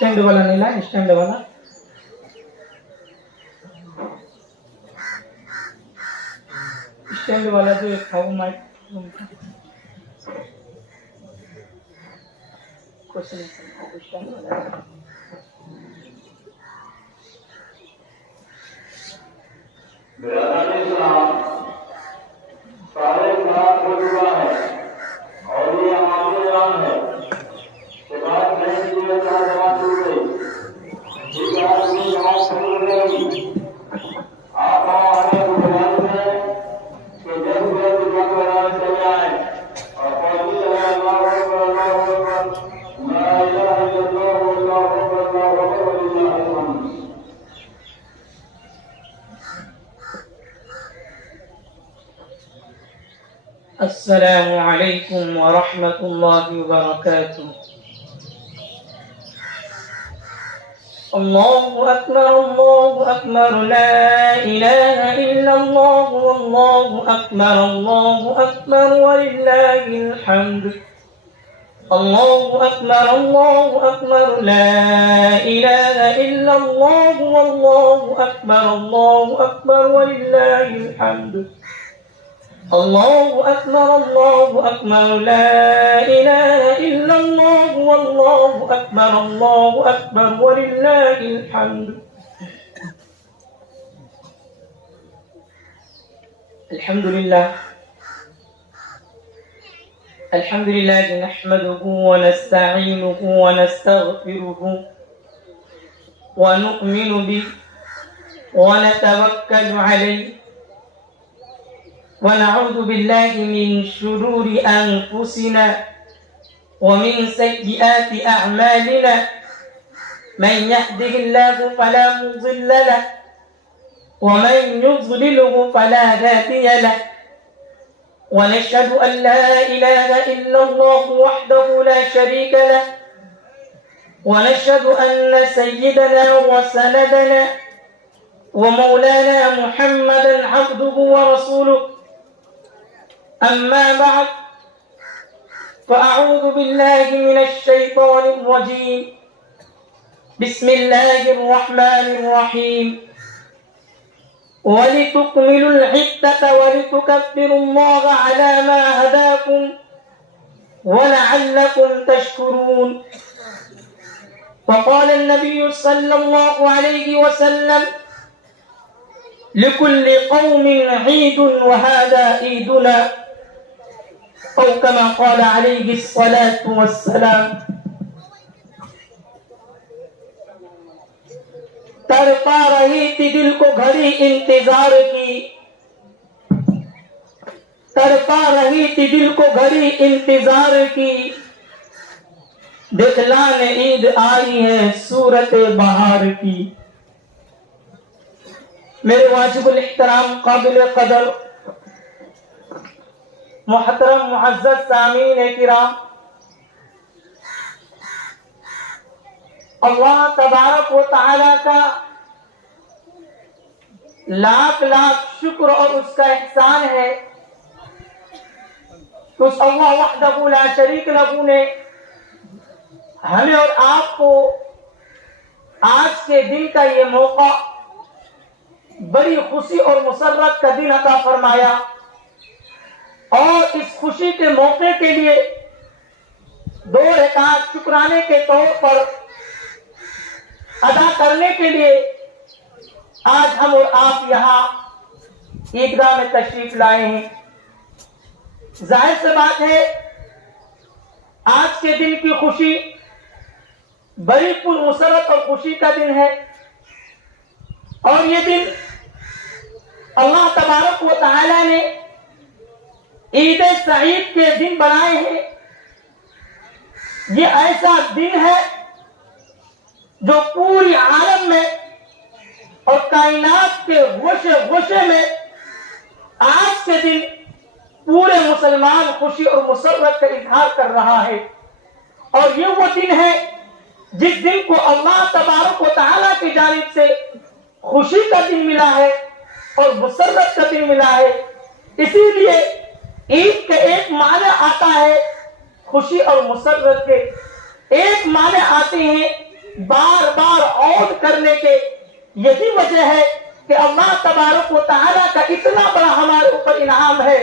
Stand वाला नहीं लाए, स्टैंड वाला जो एक था वो माइक कुछ नहीं स्टैंड वाला السلام عليكم ورحمة الله وبركاته. الله أكبر لا إله إلا الله والله أكبر ولله الحمد. الله أكبر لا إله إلا الله والله أكبر ولله الحمد. الله أكبر لا إله إلا الله والله أكبر ولله الحمد. الحمد لله نحمده ونستعينه ونستغفره ونؤمن به ونتوكل عليه ونعوذ بالله من شرور أنفسنا ومن سيئات أعمالنا. من يهده الله فلا مضل له ومن يضلله فلا هادي له. ونشهد أن لا إله إلا الله وحده لا شريك له. ونشهد أن سيدنا وسندنا ومولانا محمدا عبده ورسوله. أما بعد فأعوذ بالله من الشيطان الرجيم. بسم الله الرحمن الرحيم. ولتكملوا العدة ولتكبروا الله على ما هداكم ولعلكم تشكرون. وقال النبي صلى الله عليه وسلم: لكل قوم عيد وهذا عيدنا، أو كما قال عليه الصلاة والسلام. تڑپا رہی تھی دل کو گھڑی انتظار کی، تڑپا رہی تھی دل کو گھڑی انتظار کی، دکھلانے عید آئی ہے صورت بہار کی۔ میرے واجب الاحترام قابل قدر محترم معزز سامعین کرام، اللہ تبارک و تعالی کا لاکھ لاکھ شکر اور اس کا احسان ہے کہ اس اللہ وحدہ لا شریک لہ نے ہمیں اور آپ کو آج کے دن کا یہ موقع بڑی خوشی اور مسرت کا دن عطا فرمایا، اور اس خوشی کے موقع کے لیے 2 رکعت شکرانے کے طور پر ادا کرنے کے لیے آج ہم اور آپ یہاں عیدگاہ میں تشریف لائے ہیں۔ ظاہر سی بات ہے آج کے دن کی خوشی بڑی پر مسرت اور خوشی کا دن ہے، اور یہ دن اللہ تبارک و تعالی نے عید سعید کے دن بنائے ہیں۔ یہ ایسا دن ہے جو پوری عالم میں اور کائنات کے گوشے گوشے میں آج کے دن پورے مسلمان خوشی اور مسرت کا اظہار کر رہا ہے، اور یہ وہ دن ہے جس دن کو اللہ تبارک و تعالیٰ کی جانب سے خوشی کا دن ملا ہے اور مسرت کا دن ملا ہے۔ اسی لیے عید کے ایک معنی آتا ہے خوشی اور مسرت کے، ایک معنی آتے ہیں بار بار عود کرنے کے۔ یہی وجہ ہے کہ اللہ تبارک و تعالیٰ کا اتنا بڑا ہمارے اوپر انعام ہے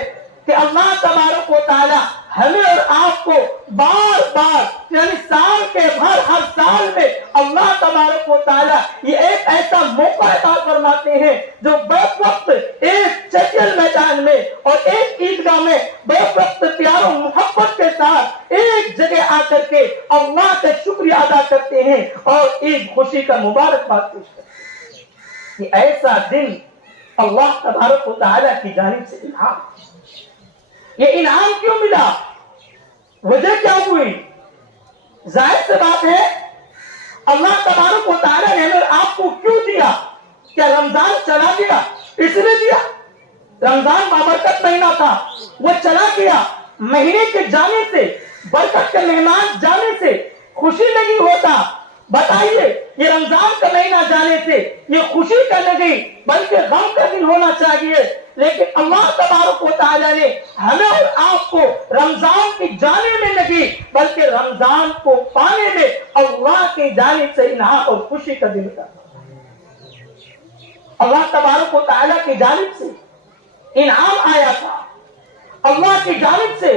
کہ اللہ تبارک و تعالیٰ ہمیں اور آپ کو بار بار یعنی سال کے بھر ہر سال میں اللہ تبارک و تعالیٰ یہ ایک ایسا موقع عطا فرماتے ہیں جو بیک وقت ایک چچل میدان میں اور ایک عیدگاہ میں بیک وقت پیار و محبت کے ساتھ ایک جگہ آ کر کے اللہ کا شکریہ ادا کرتے ہیں اور عید خوشی کا مبارکباد پیش کرتے ہیں۔ یہ ایسا دن اللہ تبارک و تعالیٰ کی جانب سے انعام، یہ انعام کیوں ملا، وجہ کیا ہوئی؟ ظاہر سی بات ہے اللہ تبارک و تعالیٰ نے ہمیں آپ کو کیوں دیا؟ کیا رمضان چلا گیا اس لیے دیا؟ رمضان بابرکت مہینہ تھا، وہ چلا گیا، مہینے کے جانے سے برکت کے مہمان جانے سے خوشی نہیں ہوتا۔ بتائیے یہ رمضان کا مہینہ جانے سے یہ خوشی کا نہیں بلکہ غم کا دن ہونا چاہیے، لیکن اللہ تبارک و تعالیٰ نے ہمیں اور آپ کو رمضان کی جانے میں نہیں بلکہ رمضان کو پانے میں اللہ کی جانب سے انعام اور خوشی کا دن تھا۔ اللہ تبارک و تعالیٰ کی جانب سے انعام آیا تھا، اللہ کی جانب سے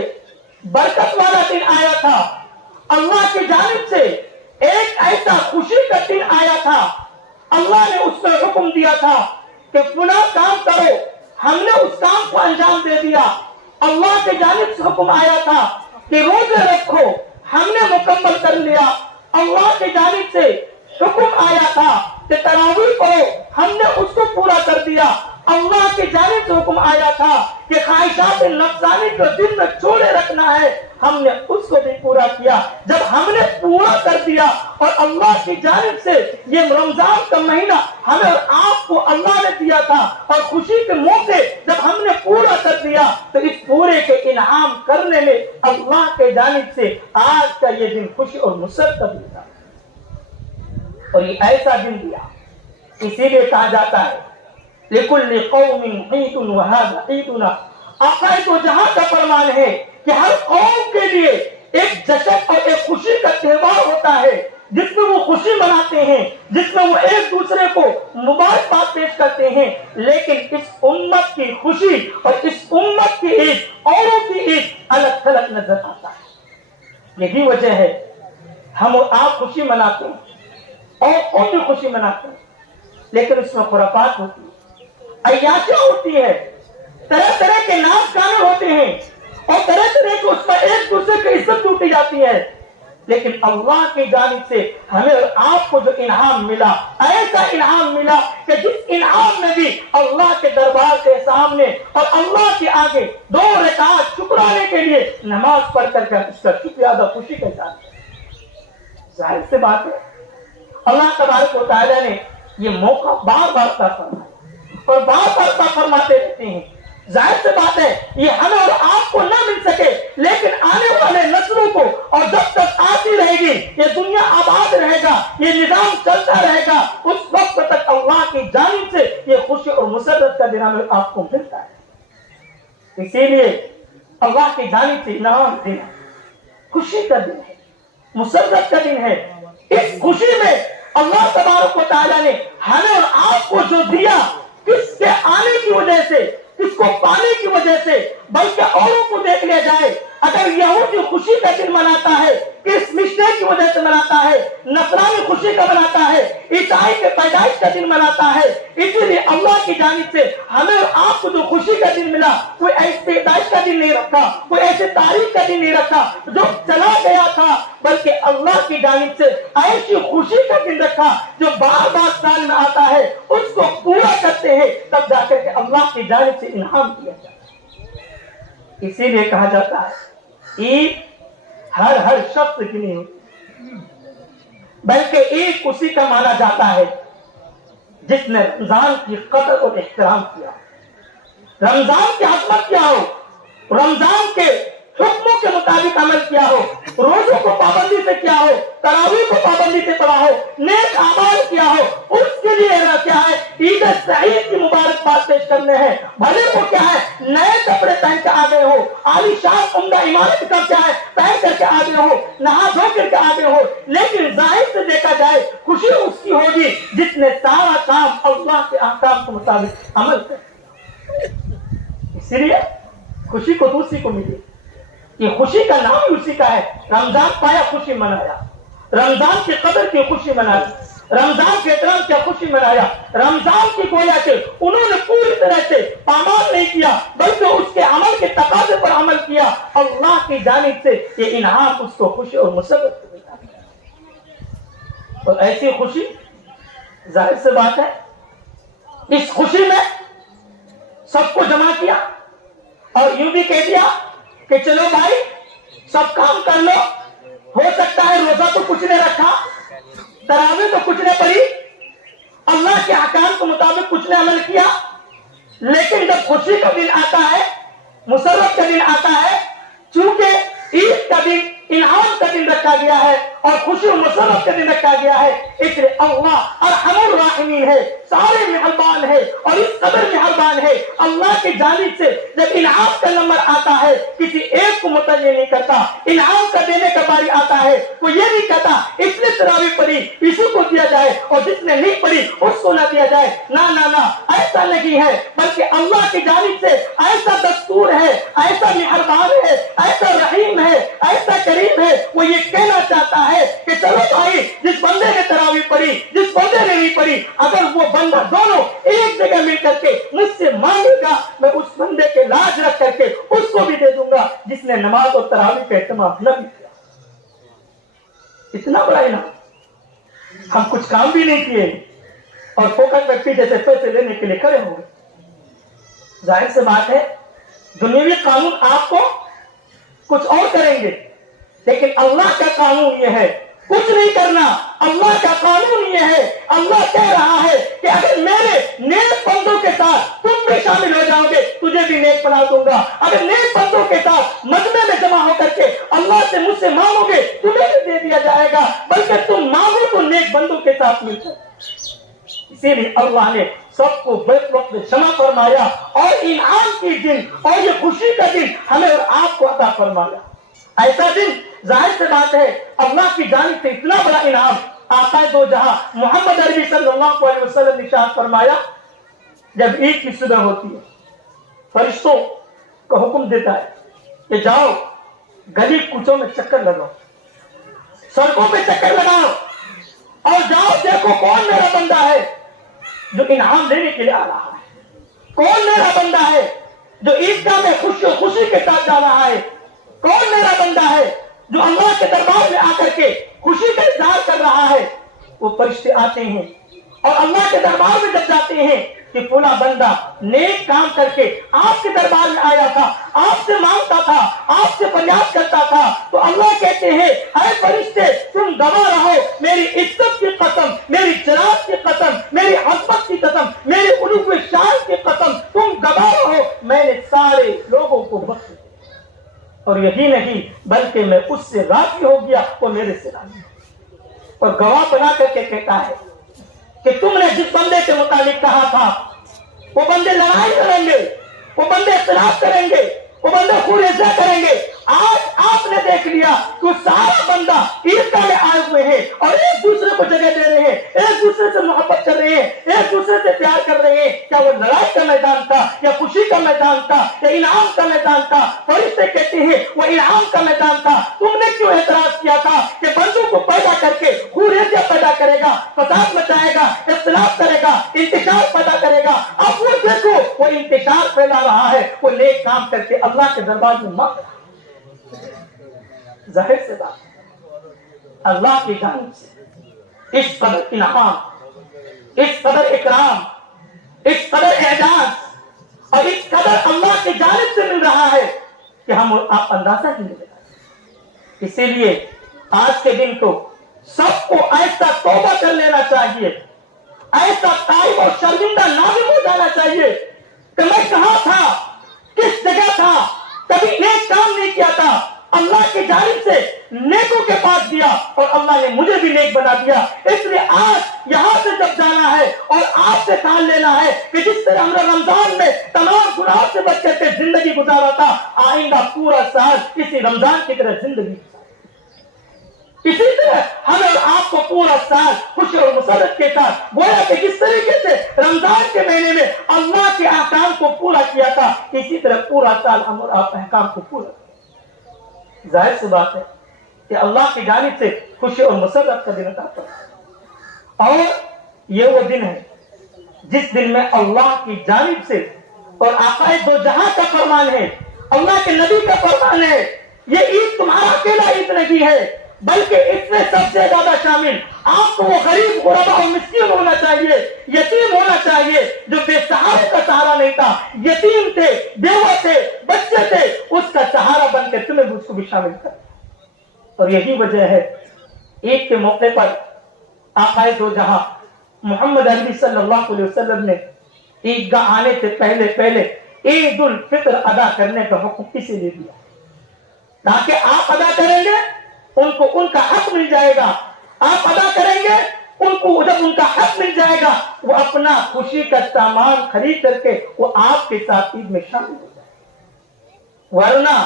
برکت والا دن آیا تھا، اللہ کی جانب سے ایک ایسا خوشی کا دن آیا تھا۔ اللہ نے اس میں حکم دیا تھا کہ فلاں کام کرو، ہم نے اس کام کو انجام دے دیا۔ اللہ کی جانب سے حکم آیا تھا کہ روزے رکھو، ہم نے مکمل کر لیا۔ اللہ کی جانب سے حکم آیا تھا کہ تراویح پڑھو، ہم نے اس کو پورا کر دیا۔ اللہ کی جانب سے حکم آیا تھا کہ خواہشات نفسانی کو دل میں چھوڑے رکھنا ہے، ہم نے اس کو بھی پورا کیا۔ جب ہم نے پورا کر دیا اور اللہ کی جانب سے یہ رمضان کا مہینہ ہمیں اور آپ کو اللہ نے دیا تھا، اور خوشی کے موقع جب ہم نے پورا کر دیا تو اس پورے کے انعام کرنے میں اللہ کے جانب سے آج کا یہ دن خوشی اور مسرت کا دن تھا، اور یہ ایسا دن دیا۔ اسی لیے کہا جاتا ہے لِكُلِّ قَوْمٍ عِيدٌ وَهَذَا عِيدُنَا، آقا تو جہاں کا فرمان ہے کہ ہر قوم کے لیے ایک جشن اور ایک خوشی کا تہوار ہوتا ہے جس میں وہ خوشی مناتے ہیں، جس میں وہ ایک دوسرے کو مبارکباد پیش کرتے ہیں، لیکن اس امت کی خوشی اور اس امت کی عید اوروں کی عید الگ تھلگ نظر آتا ہے۔ یہی وجہ ہے ہم اور آپ خوشی مناتے ہیں اور قوم بھی خوشی مناتے ہیں، لیکن اس میں خرافات ہوتی ہے، عیاشیاں ہوتی ہے، طرح طرح کے ناچ گانے ہوتے ہیں اور طرح طرح کے اس پر ایک دوسرے کی عزت ٹوٹی جاتی ہے۔ لیکن اللہ کی جانب سے ہمیں اور آپ کو جو انعام ملا، ایسا انعام ملا کہ جس انعام میں بھی اللہ کے دربار کے سامنے اور اللہ کے آگے 2 رکعت شکرانے کے لیے نماز پڑھ کر اس کا شکریہ ادا خوشی کے ساتھ۔ ظاہر سی بات ہے اللہ تبارک و تعالیٰ نے یہ موقع بار بار عطا فرمایا، اور बार बार फरमाते रहते हैं। जाहिर सी बात है ये हमें और आपको ना मिल सके, लेकिन आने वाले नस्लों को, और जब तक आती रहेगी ये दुनिया आबाद रहेगा, ये निजाम चलता रहेगा, उस वक्त तक अल्लाह की जानिब से ये खुशी और मुसर्रत का दिन हमें आपको मिलता है। इसीलिए अल्लाह की जानिब से इनाम दिन है, खुशी का दिन है, मुसर्रत का दिन है। इस खुशी में अल्लाह तबारक व तआला ने हमें और आपको जो दिया, किसके आने की वजह से, किसको पाने की वजह से, बल्कि औरों को देख लिया जाए, अगर यहूदी खुशी का दिन मनाता है किस मिशने की वजह से मनाता है, नसरानी खुशी का मनाता है, ईसाई के पैदाइश का दिन मनाता है। इसीलिए अल्लाह की जानिब से हमें और आपको जो खुशी का दिन मिला, कोई ऐसे पैदाइश का दिन नहीं रखा, कोई ऐसे तारीख का दिन नहीं रखा जो चला गया था, बल्कि अल्लाह की जानिब से ऐसी खुशी का दिन रखा जो बार बार साल में आता है, उसको पूरा करते हैं, तब जाकर के अल्लाह की जानिब से इनाम दिया जाता है। इसीलिए कहा जाता है ईद हर शख्स की नहीं होती, बल्कि ईद उसी का माना जाता है जिसने रमजान की कदर और एहतराम किया, रमजान की अजमत किया हो, रमजान के हुक्मों के मुताबिक अमल किया हो, रोजों को पाबंदी से किया हो, तरावीह को पाबंदी से पढ़ा हो, नेक अमाल किया हो, उसके लिए क्या है, ईद सईद की मुबारकबाद पेश करने हैं। भले वो क्या है, नए कपड़े पहन के आ गए हो, आलीशान उम्दा इमारत का क्या है पहन करके आ गए हो, नहा धो करके आ गए हो, लेकिन जाहिर से देखा जाए खुशी उसकी होगी जिसने सारा काम अल्लाह के अहकाम के मुताबिक अमल कर। इसलिए खुशी को दूसरी को मिली, ये खुशी का नाम ही उसी का है। रमजान पाया, खुशी मनाया, रमजान की कदर की खुशी मनाई, रमजान के एहतराम की खुशी मनाया, रमजान की गोया के उन्होंने पूरी तरह से पामाल नहीं किया, बल्कि उसके अमल के तकाजे पर अमल किया। अल्लाह की जानिब से ये इनाम उसको खुशी और मुसर्रत मिलता है। और ऐसी खुशी जाहिर सी बात है, इस खुशी में सबको जमा किया और यूं भी कह दिया कि चलो भाई सब काम कर लो, हो सकता है रोजा तो कुछ ने रखा, तरावी तो कुछ ने पढ़ी, अल्लाह के अहकाम के मुताबिक कुछ ने अमल किया, लेकिन जब खुशी का दिन आता है, मुसर्रत का दिन आता है, चूंकि ईद का दिन इनाम का दिन रखा गया है और खुशी और मुसर्रत का दिन रखा गया है, इसलिए अल्लाह अर्हमुर राहिमीन है, सारे मेहरबान है और इस कदर मेहरबान है, अल्लाह की जानिब से जब इनाम का नंबर आता है किसी एक को मुतय्यन नहीं करता, इनाम का देने का बारी आता है वो ये नहीं कहता इसने तरावी पढ़ी इसी को दिया जाए और जिसने नहीं पढ़ी उसको ना दिया जाए, ना ना ना, ऐसा नहीं है, बल्कि अल्लाह की जानिब से ऐसा दस्तूर है, ऐसा मेहरबान है, ऐसा रहीम है, ऐसा करीम है, वो ये कहना चाहता है कि चलो भाई जिस बंदे ने तरावी पढ़ी, जिस बंदे ने नहीं पढ़ी, अगर वो बंदा दोनों एक जगह मिल करके मुझसे मांगेगा, मैं उस बंदे के लाज रख करके उसको भी दे दूंगा जिसने नमाज और तरावी का एहतमाम न भी किया। इतना बड़ा इनाम, हम कुछ काम भी नहीं किए और फोकट व्यक्ति जैसे पैसे लेने के लिए खड़े हो गए। जाहिर सी बात है दुनियावी कानून आपको कुछ और करेंगे, लेकिन अल्लाह का कानून ये है कुछ नहीं करना। अल्लाह का कानून ये है, अल्लाह कह रहा है कि अगर मेरे नेक बंदों के साथ तुम भी शामिल हो जाओगे तुझे भी नेक बना दूंगा। अगर नेक बंदों के साथ मजमे में जमा होकर के अल्लाह से मुझसे मांगोगे तुम्हें भी दे दिया जाएगा, बल्कि तुम मांगो तो नेक बंदों के साथ मिलकर। इसीलिए अल्लाह ने सबको वक्त क्षमा फरमाया और इनाम की दिन और ये खुशी का दिन हमें और आपको अता फरमाया। ऐसा दिन जाहिर से बात है अल्लाह की जानिब से इतना बड़ा इनाम आका दो जहां मोहम्मद अरबी सल्लल्लाहु अलैहि वसल्लम ने इरशाद फरमाया, जब ईद की सुबह होती है फरिश्तों को हुक्म देता है कि जाओ गली कूचों में चक्कर लगाओ, सड़कों पे चक्कर लगाओ और जाओ देखो कौन मेरा बंदा है जो इनाम लेने के लिए आ रहा है, कौन मेरा बंदा है जो ईदगाह में खुशी के साथ जा रहा है, कौन मेरा बंदा है जो अल्लाह के दरबार में आकर के खुशी का इजहार कर रहा है। वो फरिश्ते आते हैं और अल्लाह के दरबार में जब जाते हैं कि फला बंदा नेक काम करके आपके दरबार में आया था, आपसे मांगता था, आपसे फरियाद करता था, तो अल्लाह कहते हैं ऐ फरिश्ते तुम गवाह रहो मेरी इज्जत की कसम, मेरी जलाल की कसम, मेरी अज़मत की कसम, मेरी उलूवे शान की कसम, तुम गवाह हो मैं ने सारे लोगों को बख्श दिया। और यही नहीं बल्कि मैं उससे राजी हो गया, वो मेरे से राजी। और गवाह बना करके कहता है कि तुमने जिस बंदे के मुताबिक कहा था वो बंदे लड़ाई करेंगे, वो बंदे इख्तिलाफ करेंगे, वो बंदे खुरेजा करेंगे, आज आपने देख लिया कि सारा बंदा ईदगाह में आए हुए हैं और एक दूसरे को जगह दे रहे हैं, एक दूसरे से मोहब्बत कर रहे हैं, एक दूसरे से प्यार कर रहे हैं। क्या वो लड़ाई का मैदान था या खुशी का मैदान था या इनाम का मैदान था? फरिश्ते कहते हैं वो इनाम का मैदान था। तुमने क्यों एतराज किया था कि बंदों को पैदा करके खुरेजा पैदा करेगा, फसाद मचाएगा, इख्तिलाफ करेगा, इंतशार पैदा करेगा। अब वो देखो वो इंतशार फैला रहा है, वो नेक काम करके अल्लाह के दरबार में मांग रहा है। जाहिर से बात अल्लाह की जानिब से इस कदर इनाम, इस कदर इकराम, इस कदर एजाज और इस कदर अल्लाह की जानिब से मिल रहा है कि हम आप अंदाजा ही नहीं लगा। इसीलिए आज के दिन को सबको ऐसा तौबा कर लेना चाहिए, ऐसा ताइब और शर्मिंदा नाज़िम हो जाना चाहिए कि मैं कहां था, किस जगह था, कभी नेक काम नहीं किया था, अल्लाह की जानिब से नेकों के पास दिया और अल्लाह ने मुझे भी नेक बना दिया। इसलिए आज यहां से जब जाना है और आपसे ठान लेना है कि जिस तरह हमने रमजान में तमाम गुनाहों से बच करके जिंदगी गुजारा था, आइंदा पूरा साल इसी रमजान की तरह जिंदगी, इसी तरह हमें और आपको पूरा साल खुशी और मुसरत के साथ, गोया कि जिस तरीके से रमजान के महीने में अल्लाह के अहकाम को पूरा किया था, इसी तरह पूरा साल हम और आप अहकाम को पूरा। जाहिर सी बात है कि अल्लाह की जानिब से खुशी और मुसरत का दिन अता फरमा। और ये वो दिन है जिस दिन में अल्लाह की जानिब से और आकाए दो जहां का फरमान है, अल्लाह के नबी का फरमान है, ये ईद तुम्हारा अकेला ईद नहीं है, बल्कि इसमें सबसे ज्यादा शामिल आपको वो गरीब, गुरबा और मिस्कीन होना चाहिए, यतीम होना चाहिए, जो बेसहारे का सहारा नहीं था, यतीम थे, बेवा थे, बच्चे थे, उसका सहारा बनकर तुम्हें उसको भी शामिल कर। और यही वजह है ईद के मौके पर आकाए दो जहां मोहम्मद अरबी सल्लल्लाहु अलैहि वसल्लम ने ईदगाह आने से पहले पहले ईद उल फित्र अदा करने का हुक्म इसीलिए दिया ताकि आप अदा करेंगे उनको उनका हक मिल जाएगा, आप अदा करेंगे उनको, जब उनका हक मिल जाएगा वो अपना खुशी का सामान खरीद करके वो आपके साथ ईद में शामिल हो जाए। वरना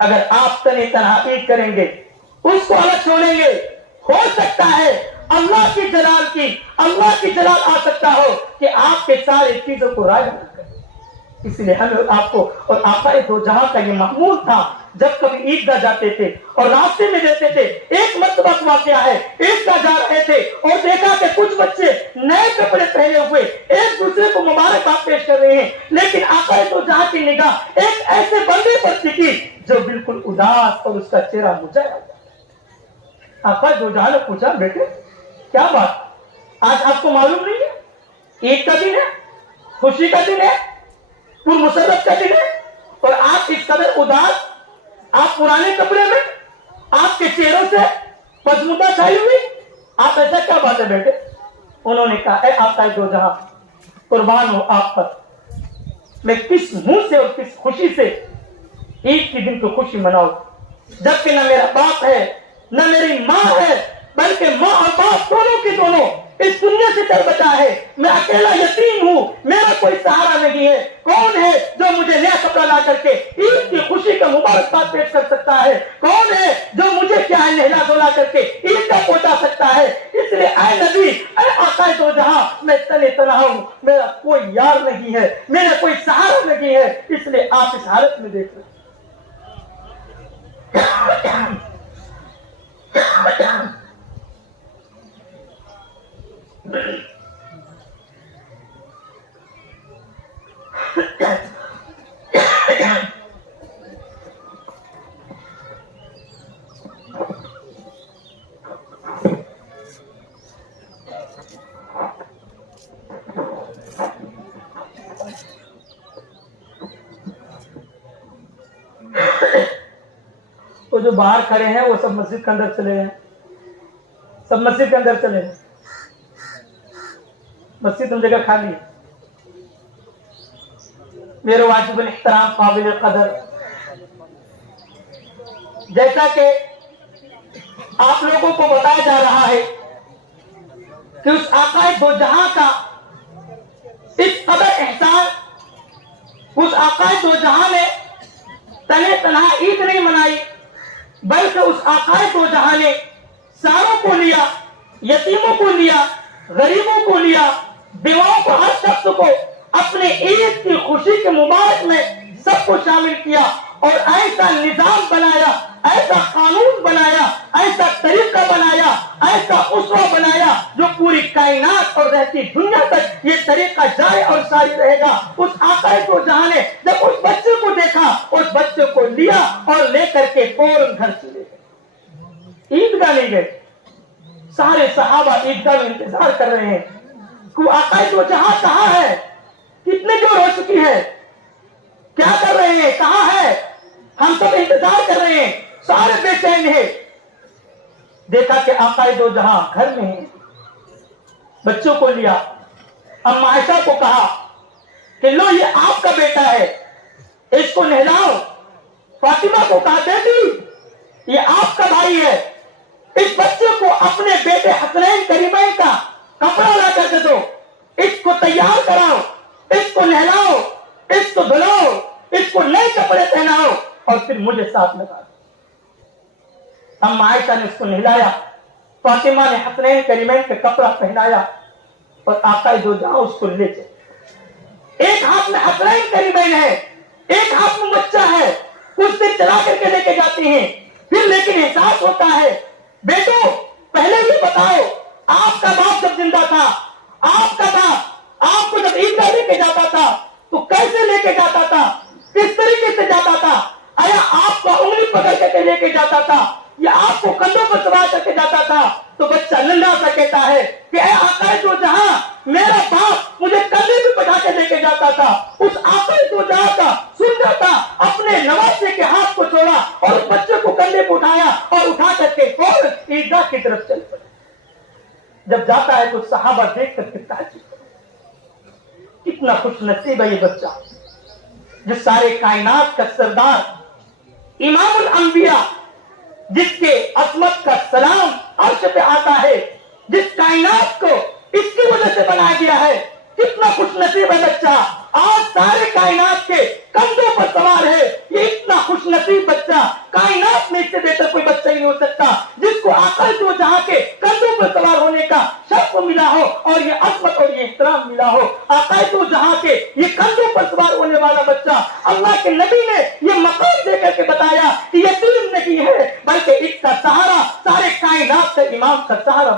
अगर आप तने तनहा ईद करेंगे, उसको अलग छोड़ेंगे, हो सकता है अल्लाह की जलाल आ सकता हो कि आपके सारे चीजों को राज न करे। इसलिए हमें आपको और आकाए दो जहां का ये मामूल था, जब कभी ईदगाह जाते थे और रास्ते में देते थे, एक मर्तबा वाकया है, ईदगाह जा रहे थे और देखा कि कुछ बच्चे नए कपड़े पहने हुए एक दूसरे को मुबारकबाद पेश कर रहे हैं, लेकिन आकाए दो जहां की निगाह एक ऐसे बंदे पर टिकी जो बिल्कुल उदास और उसका चेहरा मुरझाया। आकाए दो जहां ने पूछा, बेटे क्या बात, आज आपको मालूम नहीं है ईद का दिन है, खुशी का दिन है, मुसरत का दिन है, और आप इस कदर उदास, आप पुराने कपड़े में, आपके चेहरों से पजमुदा छाई हुई, आप ऐसा क्या बात है बेटे? उन्होंने कहा, ऐ आकाए दो जहां, कुर्बान हो आप पर, मैं किस मुंह से और किस खुशी से ईद के दिन को खुशी मनाऊं, जबकि न मेरा बाप है न मेरी माँ है, बल्कि माँ और बाप दोनों के दोनों इस दुनिया से डर बचा है। मैं अकेला यतीम हूँ, मेरा कोई सहारा नहीं है। कौन है जो मुझे नया कपड़ा ला करके ईद की खुशी का मुबारकबाद पेश कर सकता है? कौन है जो मुझे क्या है नहला धुला करके ईद का पहुंचा सकता है? इसलिए ऐ नबी, ऐ आकाए दो जहां, मैं तने तनहा हूँ, मेरा कोई यार नहीं है, मेरा कोई सहारा नहीं है, इसलिए आप इस हालत में देख रहे। तो जो बाहर खड़े हैं वो सब मस्जिद के अंदर चले हैं, सब मस्जिद के अंदर चले हैं, मस्जिद में जगह खाली है। میرے واجب الاحترام قابل قدر، جیسا کہ آپ لوگوں کو بتایا جا رہا ہے کہ اس آقا دو جہاں کا اس قدر احسان، اس آقا دو جہاں نے تنہا تنہا عید نہیں منائی، بلکہ اس آقا دو جہاں نے ساروں کو لیا، یتیموں کو لیا، غریبوں کو لیا، بیواؤں کو، ہر شخص کو اپنے عید کی خوشی کے مبارک میں سب کو شامل کیا اور ایسا نظام بنایا، ایسا قانون بنایا، ایسا طریقہ بنایا، ایسا اسوہ بنایا جو پوری کائنات اور رہتی دنیا تک یہ طریقہ جائے اور ساری رہے گا۔ اس آقا دو جہاں نے جب اس بچے کو دیکھا، اس بچے کو لیا اور لے کر کے فوراً گھر چلے گئے، عیدگاہ نہیں گئے۔ سارے صحابہ عیدگاہ میں انتظار کر رہے ہیں کہ آقا دو جہاں کہاں ہے، کتنے دور ہو چکی ہے، کیا کر رہے ہیں، کہاں ہے، ہم سب انتظار کر رہے ہیں، سارے بے چین ہیں۔ دیکھا کہ آقا دو جہاں گھر میں ہیں، بچوں کو لیا، اما عائشہ کو کہا کہ لو یہ آپ کا بیٹا ہے، اس کو نہلاؤ۔ فاطمہ کو کہا بیٹی یہ آپ کا بھائی ہے، اس بچے کو اپنے بیٹے حسنین کریمین کا کپڑا لا کر کے دو، اس کو تیار کراؤ، اس کو نہلاؤ، اس کو دھلاؤ، اس کو نئے کپڑے پہناؤ اور پھر مجھے ساتھ لگا دو۔ اما عائشہ نے اس کو نہلایا، فاطمہ نے حسنین کریمین کا کپڑا پہنایا اور آقا دو جہاں اس کو لے چلے۔ ایک ہاتھ میں حسنین کریمین ہے، ایک ہاتھ میں بچہ ہے، اس سے چلا کر کے لے کے جاتے ہیں۔ پھر لیکن احساس ہوتا ہے بیٹو پہلے بھی بتاؤ، آپ کا باپ جب زندہ تھا، آپ کا باپ آپ کو جب عیدگاہ لے کے جاتا تھا تو کیسے لے کے جاتا تھا، کس طریقے سے جاتا تھا؟ آیا آپ کو انگلی پکڑ کے لے کے جاتا تھا یا آپ کو کندھوں پر سوار کر کے جاتا تھا؟ تو بچہ ننھا سا کہتا ہے کہ اے آقا دو جہاں میرا باپ مجھے کندھے پہ بٹھا کے لے کے جاتا تھا۔ اس آقا دو جہاں کا سنتا تھا، اپنے نواسے کے ہاتھ کو چھوڑا اور اس بچے کو کندھے پہ اٹھایا اور اٹھا کر کے فوراً عیدگاہ کی طرف چل پڑے۔ جب جاتا ہے تو صحابہ دیکھ کر کے تعجب، کتنا خوش نصیب ہے یہ بچہ، جو سارے کائنات کا سردار، امام الانبیاء، جس کے عظمت کا سلام عرش پہ آتا ہے، جس کائنات کو اس کی وجہ سے بنایا گیا ہے، کتنا خوش نصیب ہے بچہ، آج سارے کائنات کے کندھوں پر سوار ہے۔ یہ اتنا خوش نصیب بچہ کائنات میں اس سے بہتر کوئی بچہ ہی نہیں ہو سکتا، جس کو آقا دو جہاں کے کندھوں پر سوار ہونے کا شرف ملا ہو اور یہ عظمت اور یہ احترام ملا ہو۔ آقا دو جہاں کے یہ کندھوں پر سوار ہونے والا بچہ، اللہ کے نبی نے یہ مقام دے کر کے بتایا کہ یتیم نہیں ہے بلکہ اس کا سہارا سارے کائنات کا امام کا سہارا۔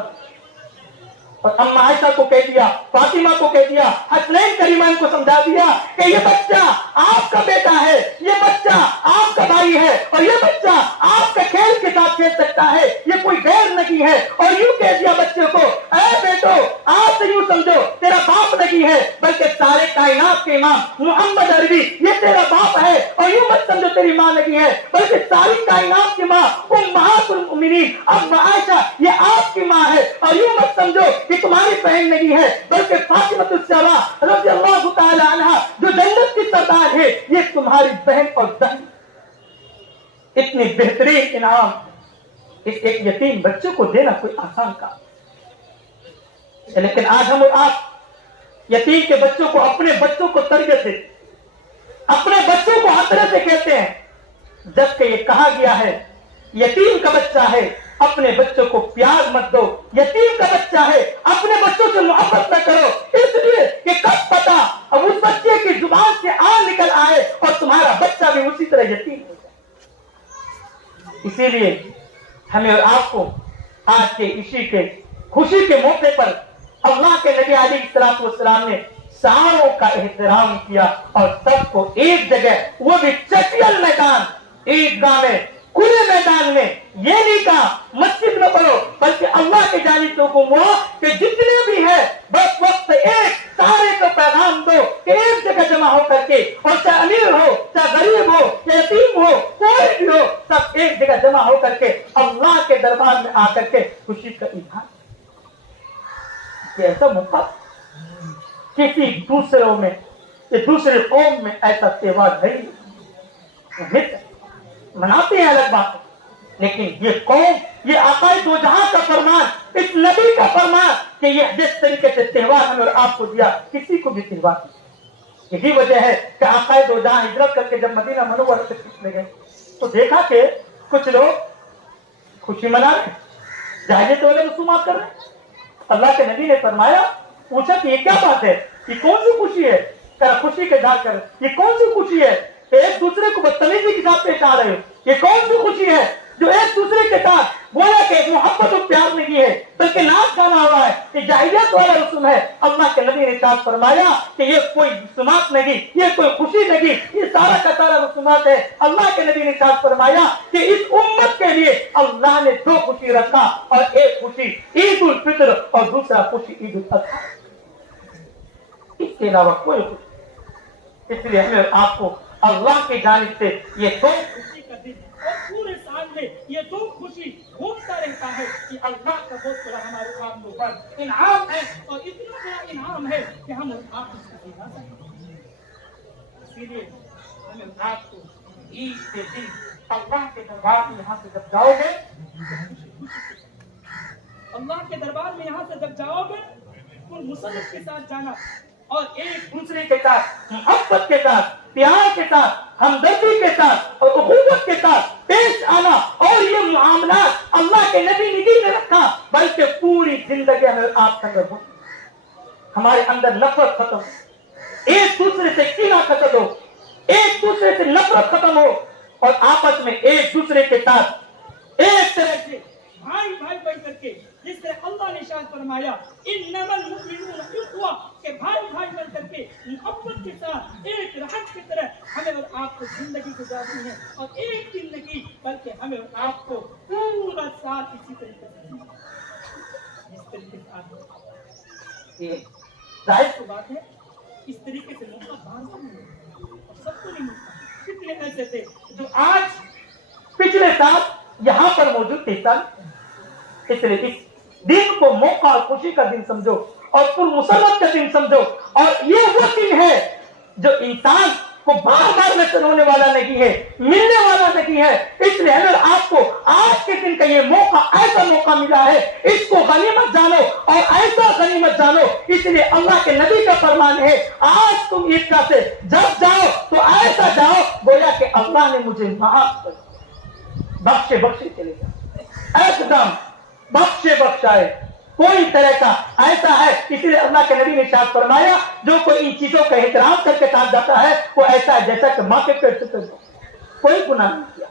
اور اما عائشہ کو کہہ دیا، فاطمہ کو کہہ دیا، حسنین کریمین کو سمجھا دیا کہ یہ بچہ آپ کا بیٹا ہے، یہ بچہ آپ کا بھائی ہے اور یہ بچہ آپ کے کھیل کے ساتھ کھیل سکتا ہے، یہ کوئی غیر نہیں ہے۔ اور یوں کہہ دیا بچے کو، اے بیٹو آپ سے یوں سمجھو تیرا باپ نہیں ہے بلکہ سارے کائنات کے امام محمد عربی یہ تیرا باپ ہے، اور یوں مت سمجھو تیری ماں نہیں ہے بلکہ ساری کائنات کی ماں امہات المؤمنین اما عائشہ یہ آپ کی ماں ہے، اور یوں مت سمجھو کہ تمہاری بہن نہیں ہے بلکہ فاطمہ الزہرا رضی اللہ تعالی عنہا جو جنت کی سردار ہے یہ تمہاری بہن اور بہن۔ اتنی بہترین انعام ایک یتیم بچے کو دینا کوئی آسان کام، لیکن آج ہم اور آپ یتیم کے بچوں کو، اپنے بچوں کو تربیت دیتے، اپنے بچوں کو ہر طرح سے کہتے ہیں، جبکہ یہ کہا گیا ہے یتیم کا بچہ ہے اپنے بچوں کو پیار مت دو، یتیم کا بچہ ہے اپنے بچوں سے محبت نہ کرو، اس لیے کہ کب پتا اب اس بچے کی زبان سے آن نکل آئے اور تمہارا بچہ بھی اسی طرح یتیم ہو جائے۔ اسی لیے ہمیں اور آپ کو آج کے اسی کے خوشی کے موقع پر اللہ کے نبی علیہ الصلوۃ والسلام نے ساروں کا احترام کیا اور سب کو ایک جگہ، وہ بھی چٹیل میدان، عیدگاہ میں، کھلے میدان میں، یہ نہیں کہا مسجد میں پڑھو بلکہ اللہ کی جانب سے حکم ہوا کہ جتنے بھی ہے بس وقت ایک سارے کو پیغام دو کہ ایک جگہ جمع ہو کر کے، اور چاہے امیر ہو چاہے غریب ہو چاہے یتیم ہو کوئی بھی ہو، سب ایک جگہ جمع ہو کر کے اللہ کے دربار میں آ کر کے خوشی کا اظہار۔ ایسا موقع کسی دوسروں میں ये दूसरे कौम में ऐसा त्योहार है मनाते हैं अलग बात है, लेकिन ये कौम, ये आकाए दो जहां का फरमान, इस नबी का फरमान कि ये जिस तरीके से त्योहार हमें और आपको दिया, किसी को भी त्योहार नहीं। यही वजह है कि आकाए दो जहां हिजरत करके जब मदीना मनव्वरा से पिछले गए तो देखा कि कुछ लोग खुशी मना रहे, जाहिलियत वाले रसूमात कर रहे। अल्लाह के नबी ने फरमाया, पूछा कि ये क्या बात है, ये कौन सी खुशी है? कर खुशी के इजहार कर, ये कौन सी खुशी है? एक दूसरे को बदतमीजी के साथ पेश आ रहे हो, ये कौन सी खुशी है जो एक दूसरे के साथ बोला कि मोहब्बत और प्यार नहीं है बल्कि नाच गाना हो रहा है, ये जाहिलियत वाला रस्म है। अल्लाह के नबी ने इरशाद फरमाया कि ये कोई रस्मात नहीं, ये कोई खुशी नहीं, ये सारा का सारा रस्मात है। अल्लाह के नबी ने इरशाद फरमाया कि इस उम्मत के लिए अल्लाह ने दो खुशी रखा, और एक खुशी ईद उल फित्र और दूसरा खुशी ईद उल अजहा, इसके अलावा कोई खुशी। इसलिए हमें आपको अल्लाह की जानिब से ये दो खुशी का दिन और पूरे साल में ये दो खुशी घूमता रहता है कि अल्लाह का बहुत बड़ा हमारे आप लोगों पर इनाम है, और इतना बड़ा इनाम है कि हम आप इसको दिखा सकते। इसीलिए हमें आपको ईद के दिन अल्लाह के दरबार में यहाँ से जब जाओगे, अल्लाह के दरबार में यहाँ से जब जाओगे तो मुसल्लत के साथ जाना और एक दूसरे के साथ मोहब्बत के साथ, प्यार के साथ, हमदर्दी के साथ और उखुवत के साथ पेश आना। और ये मामला अल्लाह के नबी ने नहीं रखा, बल्कि पूरी जिंदगी हमें आप संग हो, हमारे अंदर नफरत खत्म हो, एक दूसरे से कीना खत्म हो, एक दूसरे से नफरत खत्म हो, और आपस में एक दूसरे के साथ एक तरह से भाई भाई बन करके, जिस तरह अल्लाह ने शायद फरमाया इन्नमल मुमिनून इख्वा, के भाई भाई बन करके मोहब्बत के साथ एक रहत की तरह हमें और आपको जिंदगी गुजारनी है, और एक जिंदगी बल्कि हमें और आपको पूरा साथ इसी तरीके से जिस तरीके से आप ये जाहिर सी बात है, इस तरीके से मौका बार बार मिलेगा और सबको नहीं मिलता। कितने ऐसे थे जो आज पिछले साल यहाँ पर मौजूद थे। इसलिए इस दिन को मौका और खुशी का दिन समझो और पुरमुसरत का दिन समझो, और ये वो दिन है जो इंसान को बार बार नजर होने वाला नहीं है, मिलने वाला नहीं है। इसलिए अगर आपको आज के दिन का ये मौका, ऐसा मौका मिला है, इसको गनीमत जानो और ऐसा गनीमत जानो। इसलिए अल्लाह के नबी का फरमान है, आज तुम ईदगाह से जब जाओ तो ऐसा जाओ गोया कि अल्लाह ने मुझे माफ कर बख्शे बख्शे चले जाओ, एकदम बख्शे बख्शाए, कोई तरह का ऐसा है। इसीलिए अल्लाह के नबी ने शायद फरमाया, जो कोई इन चीजों का एहतराम करके साथ जाता है वो ऐसा है जैसा कि माँ के पेट से कोई गुनाह नहीं किया।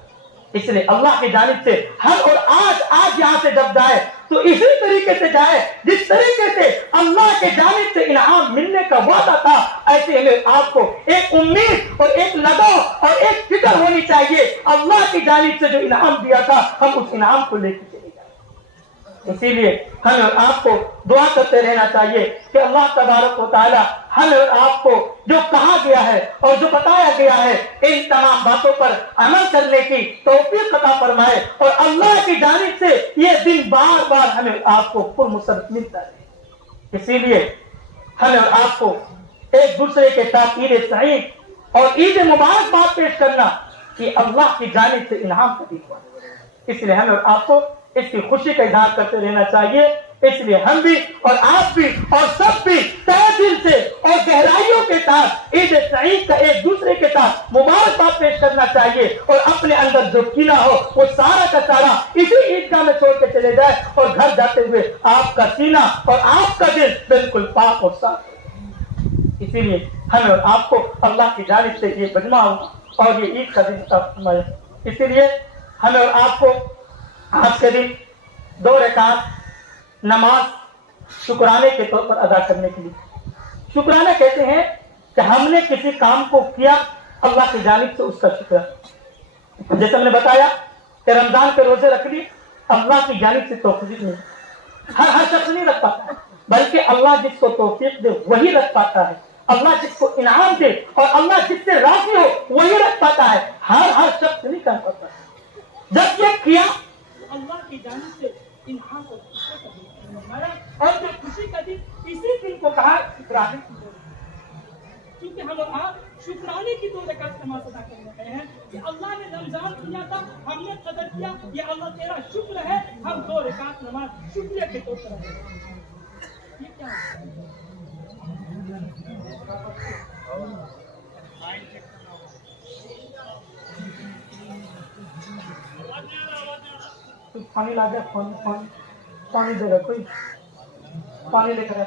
इसलिए अल्लाह की जानिब से हर और आज यहाँ से जब जाए तो इसी तरीके से जाए जिस तरीके से अल्लाह के जानिब से इनाम मिलने का वादा था। ऐसे हमें आपको एक उम्मीद और एक लगाव और एक फिक्र होनी चाहिए, अल्लाह की जानिब से जो इनाम दिया था हम उस इनाम को लेकर चले जाए। इसीलिए हमें और आपको दुआ करते रहना चाहिए कि अल्लाह तबारक व तआला हमें और आपको जो कहा गया है और जो बताया गया है इन तमाम बातों पर अमल करने की तौफीक अता फरमाए, और अल्लाह की जानिब से ये दिन बार बार हमें आपको पुरमुसरत मिलता है। इसीलिए हमें और आपको एक दूसरे के साथ ईद सईद और ईद मुबारकबाद पेश करना कि अल्लाह की जानिब से इनाम का दिन हुआ। इसलिए हमें और आपको इसकी खुशी का इजहार करते रहना चाहिए। इसलिए हम भी और आप भी और सब भी तहे दिल से और गहराइयों के साथ ईद सईद का एक दूसरे के साथ मुबारकबाद पेश करना चाहिए, और अपने अंदर जो कीना हो वो सारा का सारा इसी ईदगाह में छोड़ के चले जाए, और घर जाते हुए आपका सीना और आपका दिल बिल्कुल पाक और साफ। इसीलिए हमें और आपको अल्लाह की जानिब से ये मजमा और ये ईद का दिन फरमाया। इसीलिए हमें और आपको आज के दिन 2 रकात नमाज शुक्राने के तौर पर अदा करने के लिए, शुक्राना कहते हैं कि हमने किसी काम को किया अल्लाह की जानिब से उसका शुक्र। जैसे मैंने बताया कि रमजान के रोजे रख ली, अल्लाह की जानिब से तौफीक नहीं, हर शख्स नहीं रख पाता, बल्कि अल्लाह जिसको तौफीक दे वही रख पाता है। अल्लाह जिसको इनाम दे और अल्लाह जिससे राजी हो वही रख पाता है, हर शख्स नहीं कर पाता। जब ये किया अल्लाह की जानिब से इनाम को और जो खुशी का दिन इसी दिन को कहा इब्राहिम की। کیونکہ ہم اور آپ شکرانے کی 2 رکعت نماز ادا کرنے گئے ہیں کہ اللہ نے رمضان دیا تھا، ہم نے قدر کیا، یہ اللہ تیرا شکر ہے، ہم 2 رکعت نماز شکریہ کے طور پر ادا کریں۔ یہ کیا ہے؟ پانی لا کے پانی دے گا، کوئی پانی لے کر